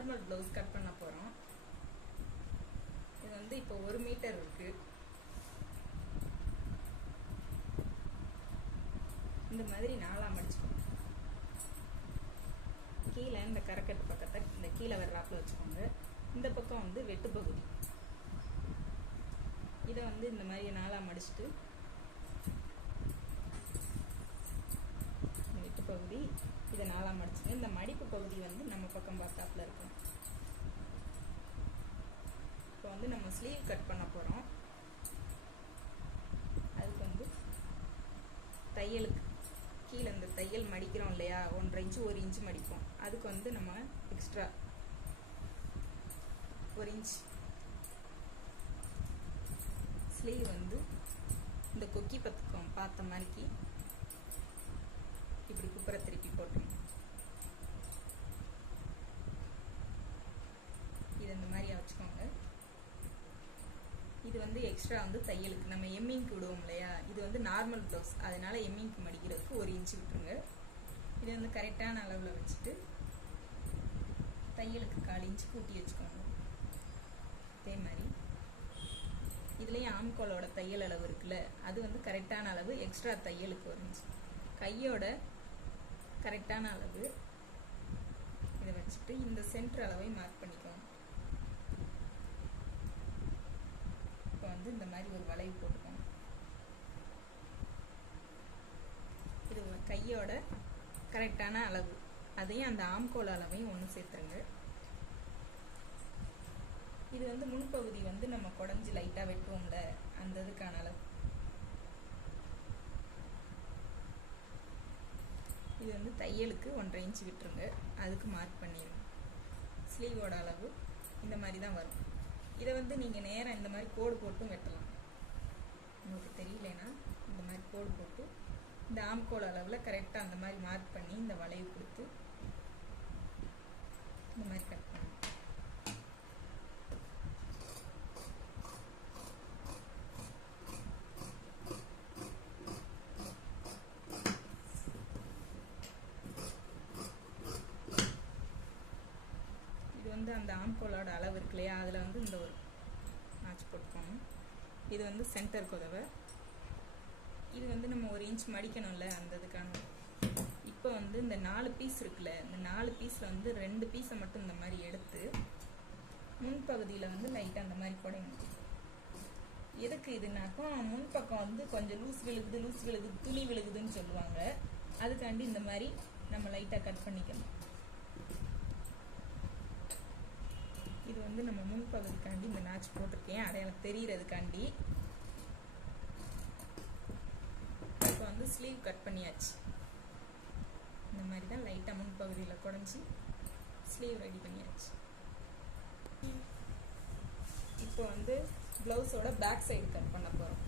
Normal blouse cut பண்ண போகிறோம். இது வந்து இப்போ 1 மீட்டர் இருக்கு. இந்த மாதிரி 4ஆ மடிச்சுக்கோங்க. கீழே இந்த கரக்கட்டு பக்கத்தை இந்த கீழே வர்றாப்புல வச்சுக்கோங்க. இந்த பக்கம் வந்து வெட்டு பகுதி. இதை வந்து இந்த மாதிரி 4ஆ மடிச்சுட்டு வெட்டு பகுதி இதை 4ஆ மடிச்சுட்டு இந்த மடிப்பு பகுதி வந்து நம்ம பக்கம் பார்த்தாப்புல இருக்கும். இப்போ வந்து நம்ம ஸ்லீவ் கட் பண்ண போகிறோம். அதுக்கு வந்து தையலுக்கு கீழே இந்த தையல் மடிக்கிறோம் இல்லையா, 1.5 இன்ச்சு 1 இன்ச்சு மடிப்போம். அதுக்கு வந்து நம்ம எக்ஸ்ட்ரா 1 இன்ச் ஸ்லீவ் வந்து இந்த கொக்கி பத்துக்கம் பார்த்த மாதிரிக்கு இப்படி குப்புற திருப்பி போட்டுருங்க. இது இந்த மாதிரி வச்சுக்கோங்க. இது வந்து எக்ஸ்ட்ரா வந்து தையலுக்கு நம்ம எம்மிங்க்கு விடுவோம் இல்லையா, இது வந்து நார்மல் ப்ளவுஸ், அதனால எம்மிங்க்கு மடிக்கிறதுக்கு 1 இன்ச்சு விட்டுருங்க. இது வந்து கரெக்டான அளவில் வச்சுட்டு தையலுக்கு 1/4 இன்ச்சு கூட்டி வச்சுக்கோங்க. அதே மாதிரி இதுலேயும் ஆம்கோலோட தையல் அளவு இருக்குல்ல, அது வந்து கரெக்டான அளவு, எக்ஸ்ட்ரா தையலுக்கு 1 இன்ச்சு. கையோட கரெக்டான அளவு இதை வச்சுட்டு இந்த சென்டர் அளவை மார்க் பண்ணிக்கோங்க. இப்போ வந்து இந்த மாதிரி ஒரு வளைவு போட்டுக்கோங்க. இது கையோட கரெக்டான அளவு, அதையும் அந்த ஆம்கோல் அளவையும் ஒன்று சேர்த்துருங்க. இது வந்து முன்பகுதி வந்து நம்ம குடஞ்சி லைட்டாக வெட்டுவோம்ல, அந்த இதுக்கான அளவு. இது வந்து தையலுக்கு 1.5 இன்ச்சு விட்டுருங்க. அதுக்கு மார்க் பண்ணிடுங்க. ஸ்லீவோட அளவு இந்த மாதிரி தான் வரும். இதை வந்து நீங்கள் நேராக இந்த மாதிரி கோடு போட்டும் வெட்டலாம். உங்களுக்கு தெரியலனா இந்த மாதிரி கோடு போட்டு இந்த ஆம்கோல் அளவில் கரெக்டாக அந்த மாதிரி மார்க் பண்ணி இந்த வளைவு கொடுத்து இந்த மாதிரி கட் பண்ணணும். வந்து அந்த ஆம்கோலோட அளவு இருக்கு இல்லையா, அதில் வந்து இந்த ஒரு நாச்சு போட்டுக்கோங்க. இது வந்து சென்டர் குதவை. இது வந்து நம்ம 1 இன்ச் மடிக்கணும்ல, அந்த இதுக்கான. இப்போ வந்து இந்த 4 பீஸ் இருக்குல்ல, இந்த 4 பீஸில் வந்து 2 பீஸை மட்டும் இந்த மாதிரி எடுத்து முன்பகுதியில் வந்து லைட்டாக அந்த மாதிரி குடையணும். எதுக்கு இதுனாக்கும், முன்பக்கம் வந்து கொஞ்சம் லூஸ் விழுகுது துணி விழுகுதுன்னு சொல்லுவாங்க. அதுக்காண்டி இந்த மாதிரி நம்ம லைட்டாக கட் பண்ணிக்கணும். இது வந்து நம்ம முன்பகுதிக்காண்டி இந்த நாச்சு போட்டிருக்கேன், அடையாளம் தெரியறதுக்காண்டி. இப்போ வந்து ஸ்லீவ் கட் பண்ணியாச்சு. இந்த மாதிரி தான் லைட்டாக முன்பகுதியில் குடஞ்சி ஸ்லீவ் ரெடி பண்ணியாச்சு. இப்போ வந்து ப்ளவுஸோட பேக் சைடு கட் பண்ண போகிறோம்.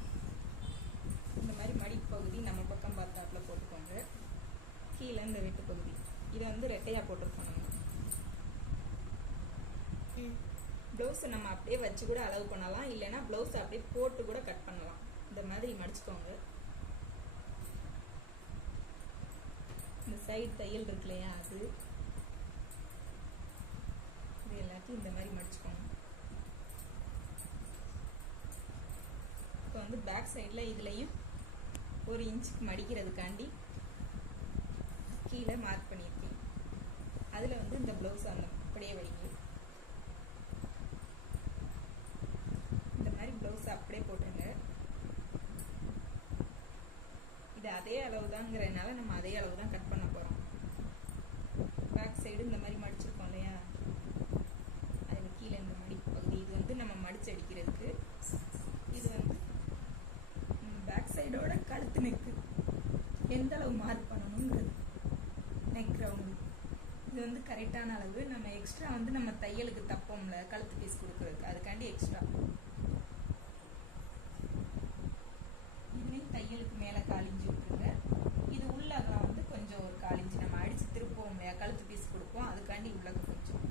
இந்த மாதிரி மடிப்பு பகுதி நம்ம பக்கம் பார்த்தாப்புல போட்டுக்கோங்க. கீழே இந்த வெட்டு பகுதி இதை வந்து ரெட்டையாக போட்டுருக்கோம். நம்ம ப்ளவுஸை நம்ம அப்படியே வச்சு கூட அளவு பண்ணலாம், இல்லைன்னா ப்ளவுஸை அப்படியே போட்டு கூட கட் பண்ணலாம். இந்த மாதிரி மடிச்சுக்கோங்க. இந்த சைடு தையல் இருக்கு இல்லையா, அது இது எல்லாத்தையும் இந்த மாதிரி மடிச்சுக்கோங்க. இப்போ வந்து பேக் சைடில் இதுலையும் 1 இன்ச்சுக்கு மடிக்கிறதுக்காண்டி கீழே மார்க் பண்ணியிருக்கேன். அதில் வந்து இந்த ப்ளவுஸ் அந்த அப்படியே வைங்க. ப்ளவுஸ் அப்படியே போட்டுருங்க. இது அதே அளவு தாங்கிறதுனால நம்ம அதே அளவு தான் கட் பண்ண போகிறோம். பேக் சைடு இந்த மாதிரி மடிச்சிருக்கோம் இல்லையா, அதில் கீழே இந்த மடிப்பு பகுதி இது வந்து நம்ம மடிச்சு அடிக்கிறதுக்கு. இது வந்து பேக் சைடோட கழுத்து நெக்கு எந்த அளவு மார்க் பண்ணணுங்கிறது, நெக் ரவுண்டு இது வந்து கரெக்டான அளவு. நம்ம எக்ஸ்ட்ரா வந்து நம்ம தையலுக்கு தப்போம்ல கழுத்து பீஸ் கொடுக்குறதுக்கு, அதுக்காண்டி எக்ஸ்ட்ரா தையலுக்கு மேலே 1/4 இன்ச்சு விட்டுருங்க. இது உள்ளகம் வந்து கொஞ்சம் ஒரு 1/4 இன்ச்சு நம்ம அடித்து திருப்போம் இல்லையா, கழுத்து பீஸ் கொடுப்போம், அதுக்காண்டி உள்ளகம் கொஞ்சம்.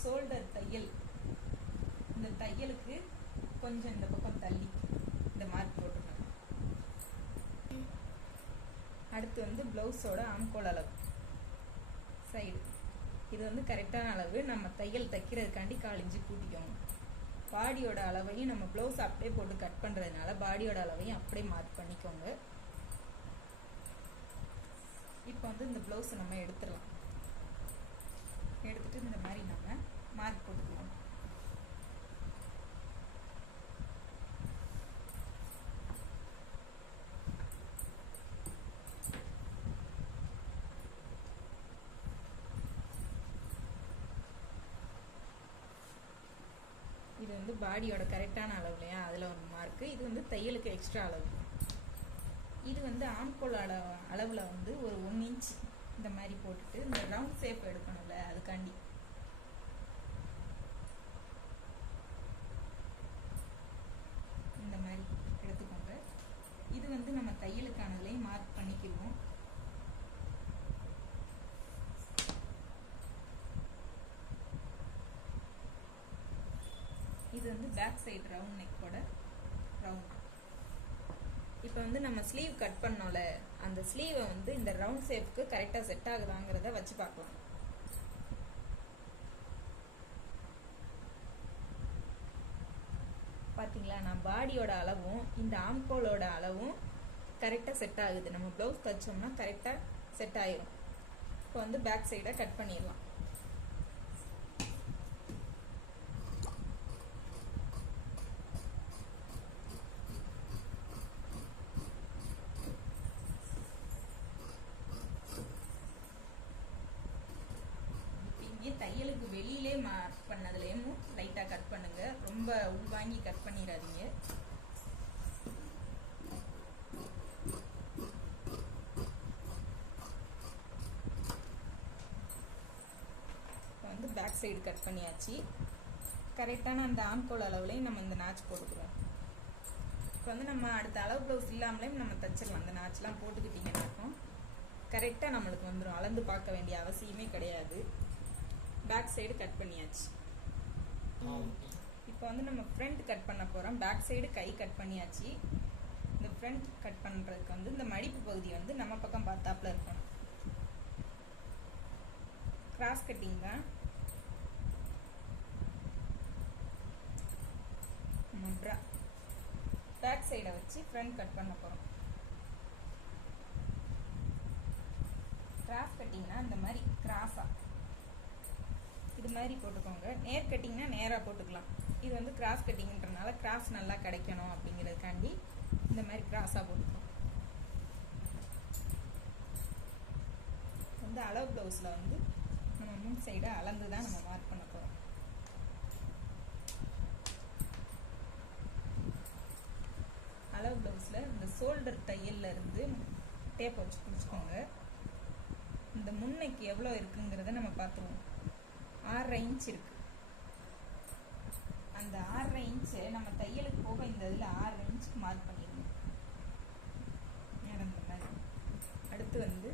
ஷோல்டர் தையல், இந்த தையலுக்கு கொஞ்சம் இந்த பக்கம் தள்ளி இந்த மார்க் போட்டுருங்க. அடுத்து வந்து ப்ளவுஸோட ஆம்கோல் அளவு சைடு இது வந்து கரெக்டான அளவு. நம்ம தையல் தைக்கிறதுக்காண்டி 1/4 இன்ச்சு கூட்டிக்கோங்க. பாடியோட அளவையும் நம்ம ப்ளவுஸ் அப்படியே போட்டு கட் பண்ணுறதுனால பாடியோட அளவையும் அப்படியே மார்க் பண்ணிக்கோங்க. இப்போ வந்து இந்த ப்ளவுஸை நம்ம எடுத்துடலாம். எடுத்துட்டு இந்த மாதிரி நம்ம மார்க் போட்டுக்கலாம். இது வந்து பாடியோட கரெக்டான அளவு இல்லையா, அதில் ஒரு மார்க்கு. இது வந்து தையலுக்கு எக்ஸ்ட்ரா அளவு. இது வந்து ஆம்கோல் அளவில் வந்து ஒரு 1 இன்ச் இந்த மாதிரி போட்டுட்டு இந்த ரவுண்ட் ஷேப் எடுக்கணும்ல, அதுக்காண்டி இந்த மாதிரி எடுத்துக்கோங்க. இது வந்து நம்ம தையலுக்கானதுலேயும் மார்க் பண்ணிக்குவோம். இது வந்து பேக் சைடு ரவுண்ட் நெக்கோட ரவுண்ட். இப்போ வந்து நம்ம ஸ்லீவ் கட் பண்ணோம்ல, அந்த ஸ்லீவை வந்து இந்த ரவுண்ட் ஷேப்புக்கு கரெக்டாக செட் ஆகுதாங்கிறத வச்சு பார்க்கலாம். பார்த்தீங்களா, நான் பாடியோட அளவும் இந்த ஆம்கோலோட அளவும் கரெக்டாக செட் ஆகுது. நம்ம ப்ளவுஸ் தைச்சோம்னா கரெக்டாக செட் ஆயிடும். இப்போ வந்து பேக் சைடை கட் பண்ணிடலாம். தையலுக்கு வெளியிலே மார்க் பண்ணதுலேயும் லைட்டாக கட் பண்ணுங்க, ரொம்ப உள்வாங்கி கட் பண்ணிடாதீங்க. இப்போ வந்து பேக் சைடு கட் பண்ணியாச்சு. கரெக்டான அந்த ஆம்கோல் அளவுலையும் நம்ம இந்த நாச் போட்டுக்கிறோம். இப்போ வந்து நம்ம அடுத்த அளவு ப்ளவுஸ் இல்லாமலேயும் நம்ம தைச்சிடலாம். அந்த நாச்லாம் போட்டுக்கிட்டிங்கன்னாக்கும் கரெக்டாக நம்மளுக்கு வந்துடும். அளந்து பார்க்க வேண்டிய அவசியமே கிடையாது. பேக் சைடு கட் பண்ணியாச்சு. இப்போ வந்து நம்ம ஃப்ரண்ட் கட் பண்ண போகிறோம். பேக் சைடு கை கட் பண்ணியாச்சு. இந்த ஃப்ரண்ட் கட் பண்ணுறதுக்கு வந்து இந்த மடிப்பு பகுதி வந்து நம்ம பக்கம் பார்த்தாப்புல இருக்கணும். கிராஸ் கட்டிங் தான். பேக் சைடை வச்சு ஃப்ரண்ட் கட் பண்ண போகிறோம். கிராஸ் கட்டிங்னா இந்த மாதிரி கிராஸாக இது மாதிரி போட்டுக்கோங்க. நேர் கட்டிங்னா நேராக போட்டுக்கலாம். இது வந்து கிராஸ் கட்டிங்கிறதுனால கிராஸ் நல்லா கிடைக்கணும் அப்படிங்கிறதுக்காண்டி இந்த மாதிரி கிராஸாக போட்டுக்கலாம். வந்து அளவு ப்ளவுஸில் வந்து நம்ம முன் சைடை அளந்து தான் நம்ம மார்க் பண்ண போகிறோம். அளவு ப்ளவுஸில் இந்த ஷோல்டர் தையல்ல இருந்து டேப் வச்சு பிடிச்சிக்கோங்க. இந்த முன்னைக்கு எவ்வளோ இருக்குங்கிறத நம்ம பார்த்துருவோம். 6.5 இன்ச் இருக்கு. அந்த 6.5 இன்ச்சு நம்ம தையலுக்கு போக இந்த இதில் 6.5 இன்ச்சுக்கு மார்க் பண்ணிடணும். இந்த மாதிரி அடுத்து வந்து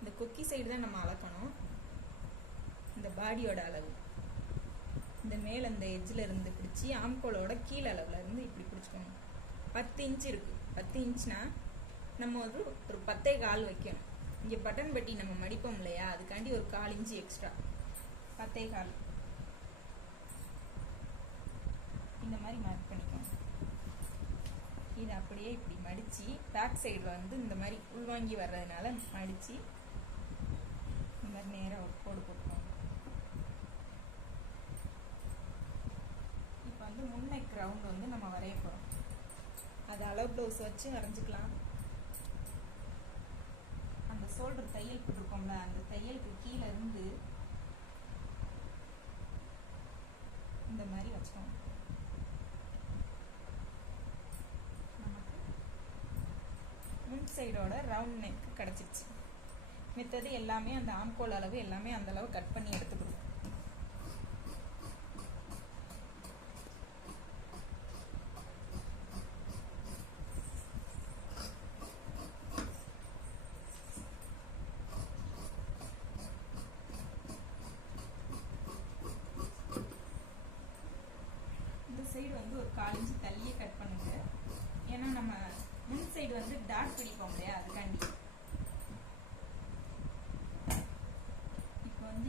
இந்த கொக்கி சைடு தான் நம்ம அளக்கணும். இந்த பாடியோட அளவு இந்த மேலே இந்த எட்ஜில் இருந்து பிடிச்சி ஆம்கோலோட கீழ் அளவில் இருந்து இப்படி பிடிச்சிக்கணும். 10 இன்ச் இருக்கு. 10 இன்ச்னா நம்ம ஒரு 10.25 வைக்கணும். இங்கே பட்டன் பட்டி நம்ம மடிப்போம் இல்லையா, அதுக்காண்டி ஒரு 1/4 இன்ச்சு எக்ஸ்ட்ரா 10.25 இந்த மாதிரி மார்க் பண்ணிக்கோங்க. இது அப்படியே இப்படி மடித்து பேக் சைடில் வந்து இந்த மாதிரி உள்வாங்கி வர்றதுனால மடித்து இந்த மாதிரி நேராக ஒரு கோடு போட்டுக்கோங்க. இப்போ வந்து முன்னைக்கு ரவுண்ட் வந்து நம்ம வரைய போகிறோம். அது அளவு ப்ளவுஸ் வச்சு வரைஞ்சிக்கலாம். அந்த ஷோல்டர் தையல் போட்டிருக்கோம்ல, அந்த தையலுக்கு கீழே இருந்து இந்த மாதிரி வச்சுக்கோங்க. நமக்கு முன் சைடோட ரவுண்ட் நெக் கிடச்சிருச்சு. மித்தது எல்லாமே அந்த ஆம்கோல் அளவு எல்லாமே அந்த அளவு கட் பண்ணி எடுத்துக்கணும். சைடு வந்து ஒரு 1/4 இன்ச்சு தள்ளியே கட் பண்ணுங்க. ஏன்னா நம்ம முன் சைடு வந்து டாட் பிடிப்போம் இல்லையா, அதுக்காண்டி. இப்போ வந்து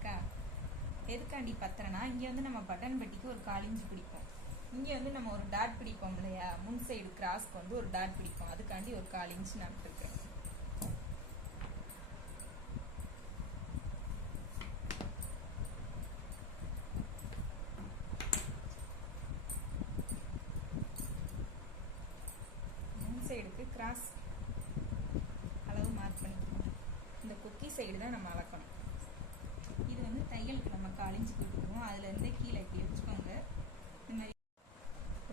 இருக்கா. எதுக்காண்டி பத்துறனா, இங்கே வந்து நம்ம பட்டன் பட்டிக்கு ஒரு 1/4 இன்ச் பிடிப்போம். இங்கே வந்து நம்ம ஒரு டாட் பிடிப்போம் இல்லையா, முன் சைடு கிராஸ்க்கு வந்து ஒரு டாட் பிடிப்போம். அதுக்காண்டி ஒரு 1/4 இன்ச் நான் விட்டுருக்கேன். முன் சைடுக்கு கிராஸ் அளவு மார்க் பண்ணிக்கணும். இந்த குக்கி சைடு தான் நம்ம அளக்கணும். இது வந்து தையலுக்கு நம்ம 1/4 இன்ச் போட்டுக்குவோம். அதுலேருந்தே கீழே இப்படி வச்சுக்கோங்க. இந்த மாதிரி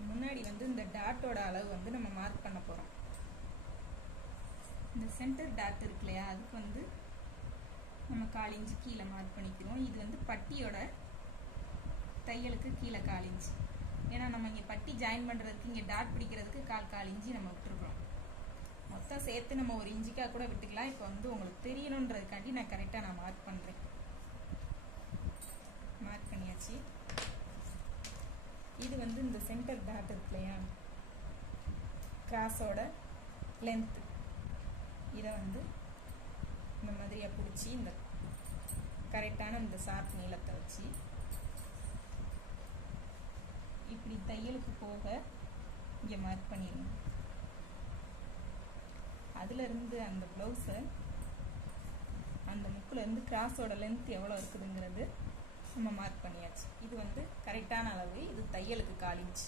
முன்னாடி வந்து இந்த டாட்டோட அளவு வந்து நம்ம மார்க் பண்ண போகிறோம். இந்த சென்டர் டாட் இருக்கு இல்லையா, அதுக்கு வந்து நம்ம 1/4 இன்ச் கீழே மார்க் பண்ணிக்கிறோம். இது வந்து பட்டியோட தையலுக்கு கீழே 1/4 இன்ச். ஏன்னா நம்ம இங்கே பட்டி ஜாயின் பண்ணுறதுக்கு இங்கே டாட் பிடிக்கிறதுக்கு 1/4 இன்ச்சு நம்ம விட்டுருக்குறோம். மொத்தம் சேர்த்து நம்ம 1 இன்ச்சுக்காக கூட விட்டுக்கலாம். இப்போ வந்து உங்களுக்கு தெரியணுன்றதுக்காண்டி நான் கரெக்டாக மார்க் பண்ணுறேன். மார்க் பண்ணியாச்சு. இது வந்து இந்த சென்டர் டாட் இருக்கு இல்லையா, கிராஸோட லென்த்து, இதை வந்து இந்த மாதிரியாக பிடிச்சி இந்த கரெக்டான இந்த ஷார்ப் நீளத்தை வச்சு இப்படி தையலுக்கு போக இங்கே மார்க் பண்ணிடணும். அதுலேருந்து அந்த ப்ளவுஸை அந்த முக்குலேருந்து கிராஸோட லென்த் எவ்வளோ இருக்குதுங்கிறது நம்ம மார்க் பண்ணியாச்சு. இது வந்து கரெக்டான அளவு. இது தையலுக்கு 1/4 இன்ச்.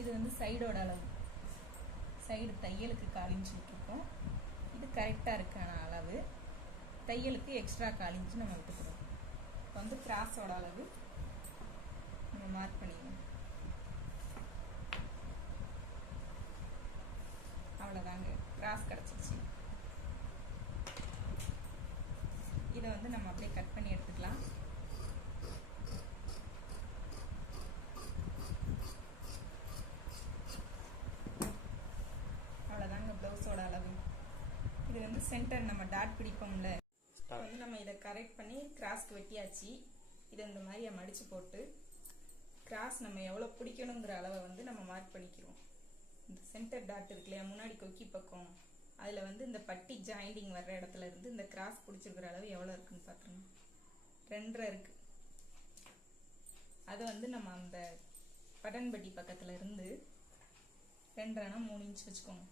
இது வந்து சைடோட அளவு. சைடு தையலுக்கு 1/4 இன்ச் விட்டுருக்கோம். இது கரெக்டாக இருக்கான அளவு. தையலுக்கு எக்ஸ்ட்ரா 1/4 இன்ச் நம்ம விட்டுக்கிறோம். இப்போ வந்து கிராஸோட அளவு நம்ம மார்க் பண்ணிக்கணும். அவ்வளோதாங்க, கிராஸ் கிடச்சிருச்சு. இதை வந்து நம்ம அப்படியே கட் பண்ணி எடுத்துக்கலாம். அவ்வளோதாங்க ப்ளவுஸோட அளவு. இது வந்து சென்டர் நம்ம டாட் பிடிப்போம்ல, வந்து நம்ம இதை கரெக்ட் பண்ணி கிராஸ்க்கு வெட்டியாச்சு. இதை இந்த மாதிரி மடித்து போட்டு கிராஸ் நம்ம எவ்வளோ பிடிக்கணுங்கிற அளவை வந்து நம்ம மார்க் பண்ணிக்கிறோம். இந்த சென்டர் டாட் இருக்கு இல்லையா, முன்னாடி கொக்கி பக்கம், அதில் வந்து இந்த பட்டி ஜாயிண்டிங் வர்ற இடத்துல இருந்து இந்த கிராஸ் பிடிச்சிருக்கிற அளவு எவ்வளோ இருக்குன்னு பார்த்துருங்க. 2.5 இருக்கு. அதை வந்து நம்ம அந்த பட்டன் பட்டி பக்கத்தில் இருந்து 2.5 3 இன்ச் வச்சுக்கோங்க.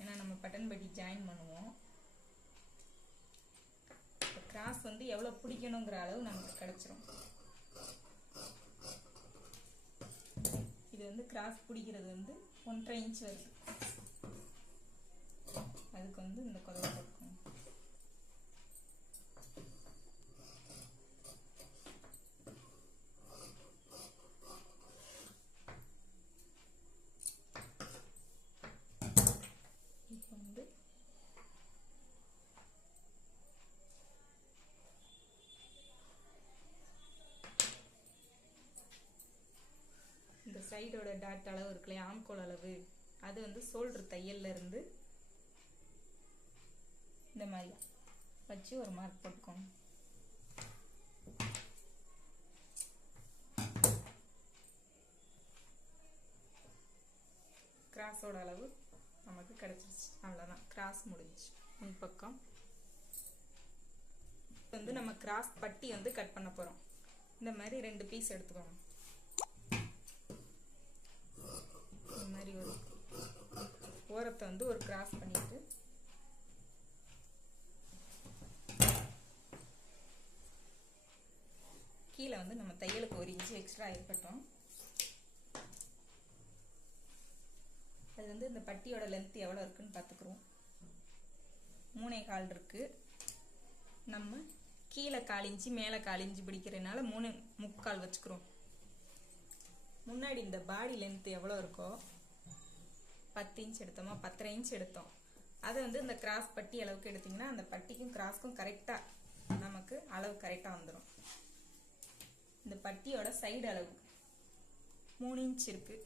ஏன்னா நம்ம பட்டன் பட்டி ஜாயின் பண்ணுவோம். இப்போ கிராஸ் வந்து எவ்வளோ பிடிக்கணுங்கிற அளவு நமக்கு கிடச்சிரும். இது வந்து கிராஸ் பிடிக்கிறது வந்து 1.5 இன்ச் வருது. அதுக்கு வந்து இந்த குதவை போட்டுக்கோங்க. இப்போ வந்து இந்த சைடோட டாட் அளவு இருக்கு இல்லையா, ஆம்கோல் அளவு, அது வந்து ஷோல்டர் தையல்ல இருந்து இந்த மாதிரி வச்சு ஒரு மார்க் போட்டுக்கோங்க. கிராஸோட அளவு நமக்கு கிடைச்சிருச்சு. அவ்வளோதான், கிராஸ் முடிஞ்சிச்சு. முன் பக்கம் வந்து நம்ம கிராஸ் பட்டி வந்து கட் பண்ண போகிறோம். இந்த மாதிரி 2 பீஸ் எடுத்துக்கோங்க. இந்த மாதிரி ஒரு ஓரத்தை வந்து ஒரு கிராஸ் பண்ணிட்டு கீழே வந்து நம்ம தையலுக்கு 1 இன்ச் எக்ஸ்ட்ரா இருக்கட்டும். அது வந்து இந்த பட்டியோட லென்த் எவ்வளோ இருக்குன்னு பார்த்துக்குறோம். 3.25 இருக்கு. நம்ம கீழே 1/4 இன்ச்சு மேலே 1/4 இன்ச்சு பிடிக்கிறதுனால 3.25 வச்சுக்கிறோம். முன்னாடி இந்த பாடி லென்த் எவ்வளோ இருக்கோ, 10 இன்ச் எடுத்தோமா, 10.5 இன்ச் எடுத்தோம். அதை வந்து இந்த கிராஸ் பட்டி அளவுக்கு எடுத்திங்கன்னா அந்த பட்டிக்கும் கிராஸ்க்கும் கரெக்டாக நமக்கு அளவு கரெக்டாக வந்துடும். இந்த பட்டியோட சைடு அளவு 3 இன்ச் இருக்கு.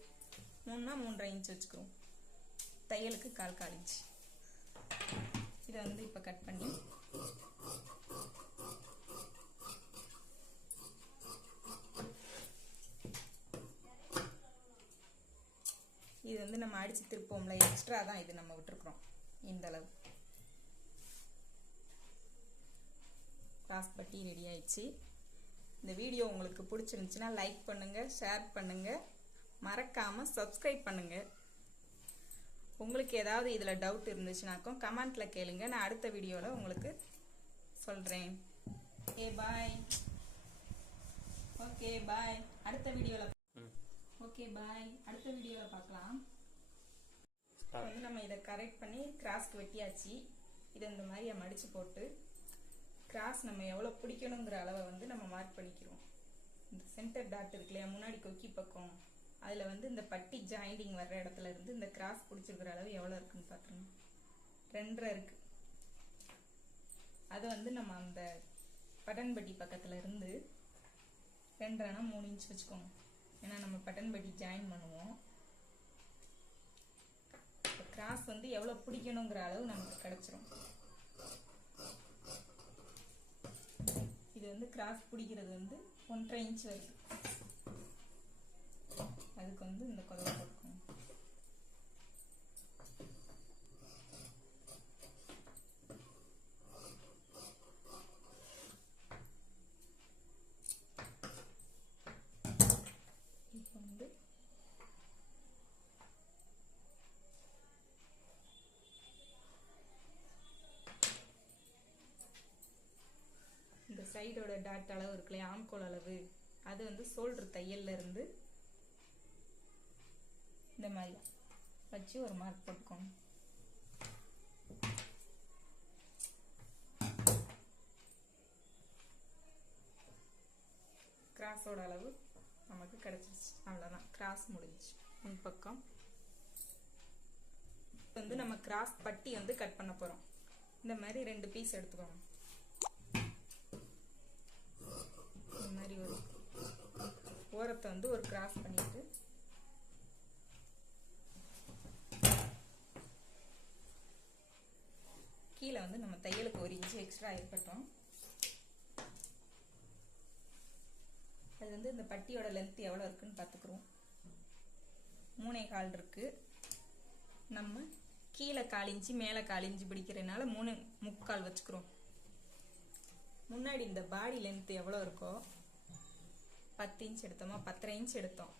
3னா 3.5 இன்ச் வச்சுக்கிறோம். தையலுக்கு 1/4 இன்ச். இதை வந்து இப்போ கட் பண்ணி இது வந்து நம்ம அடிச்சு திருப்போம்ல, எக்ஸ்ட்ரா தான் இது நம்ம விட்டுருக்குறோம். இந்த அளவு கிராஸ் பட்டி ரெடி ஆயிடுச்சு. இந்த வீடியோ உங்களுக்கு பிடிச்சிருந்துச்சுன்னா லைக் பண்ணுங்கள், ஷேர் பண்ணுங்கள், மறக்காமல் சப்ஸ்கிரைப் பண்ணுங்கள். உங்களுக்கு ஏதாவது இதில் டவுட் இருந்துச்சுனாக்கும் கமெண்ட்டில் கேளுங்க, நான் அடுத்த வீடியோவில் உங்களுக்கு சொல்கிறேன். பாய். Okay bye. அடுத்த வீடியோவில் பார்க்கலாம். வந்து நம்ம இதை கரெக்ட் பண்ணி கிராஸ்க்கு வெட்டியாச்சு. இதை இந்த மாதிரி மடித்து போட்டு கிராஸ் நம்ம எவ்வளோ பிடிக்கணுங்கிற அளவை வந்து நம்ம மார்க் பண்ணிக்கிறோம். இந்த சென்டர் டாட் இருக்கு இல்லையா, முன்னாடி கொக்கி பக்கம், அதில் வந்து இந்த பட்டி ஜாயிண்டிங் வர்ற இடத்துல இருந்து இந்த கிராஸ் பிடிச்சிருக்கிற அளவு எவ்வளோ இருக்குன்னு பார்த்துருங்க. 2.5 இருக்கு. அதை வந்து நம்ம அந்த பட்டன் பட்டி பக்கத்தில் இருந்து 2.5 3 இன்ச் வச்சுக்கோங்க. ஏன்னா நம்ம பட்டன் பட்டி ஜாயின் பண்ணுவோம். கிராஸ் வந்து எவ்வளோ பிடிக்கணுங்கிற அளவு நமக்கு கிடைச்சிரும். இது வந்து கிராஸ் பிடிக்கிறது வந்து 1.5 இன்ச் வருது. அதுக்கு வந்து இந்த குதவை போட்டுக்கோங்க. இப்போ வந்து இந்த சைடோட டாட் அளவு இருக்குல்லையா, ஆம்கோல் அளவு, அது வந்து ஷோல்டர் தையல்ல இருந்து இந்த மாதிரி வச்சு ஒரு மார்க் போட்டுக்கோங்க. கிராஸோட அளவு நமக்கு கிடைச்சிருச்சு. அவ்வளோதான், கிராஸ் முடிஞ்சிச்சு. இந்த பக்கம் வந்து நம்ம கிராஸ் பட்டி வந்து கட் பண்ண போகிறோம். இந்த மாதிரி 2 பீஸ் எடுத்துக்கோங்க. இந்த மாதிரி ஒரு ஓரத்தை வந்து ஒரு கிராஸ் பண்ணிட்டு கீழே வந்து நம்ம தையலுக்கு 1 இன்ச் எக்ஸ்ட்ரா இருக்கட்டும். அது வந்து இந்த பட்டியோட லென்த் எவ்வளோ இருக்குன்னு பார்த்துக்குறோம். 3.25 இருக்கு. நம்ம கீழே 1/4 இன்ச்சு மேலே 1/4 இன்ச்சு பிடிக்கிறதுனால 3.25 வச்சுக்கிறோம். முன்னாடி இந்த பாடி லென்த் எவ்வளோ இருக்கோ, 10 இன்ச் எடுத்தோமா, 10.5 இன்ச் எடுத்தோம்.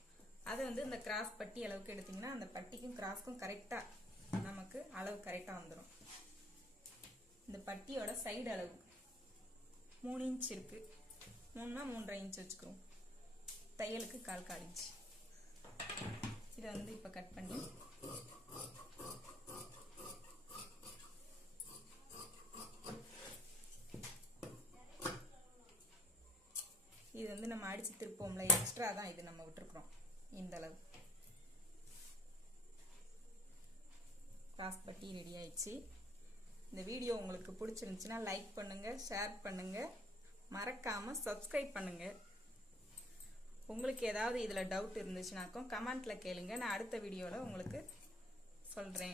அதை வந்து இந்த கிராஸ் பட்டி அளவுக்கு எடுத்தீங்கன்னா அந்த பட்டிக்கும் கிராஸ்க்கும் கரெக்டாக நமக்கு அளவு கரெக்டாக வந்துடும். இந்த பட்டியோட சைடு அளவு 3 இன்ச் இருக்கு. 3னா 3.5 இன்ச் வச்சுக்கிறோம். தையலுக்கு 1/4 இன்ச். இதை வந்து இப்போ கட் பண்ணி இது வந்து நம்ம அடிச்சு திருப்போம்ல, எக்ஸ்ட்ரா தான் இது நம்ம விட்டுருக்குறோம். இந்த அளவு கிராஸ் பட்டி ரெடி ஆயிடுச்சு. இந்த வீடியோ உங்களுக்கு பிடிச்சிருந்துச்சுன்னா லைக் பண்ணுங்க, ஷேர் பண்ணுங்க, மறக்காம சப்ஸ்கிரைப் பண்ணுங்க. உங்களுக்கு ஏதாவது இதில் டவுட் இருந்துச்சுனாக்கும் கமெண்ட்ல கேளுங்க, நான் அடுத்த வீடியோவில் உங்களுக்கு சொல்கிறேன்.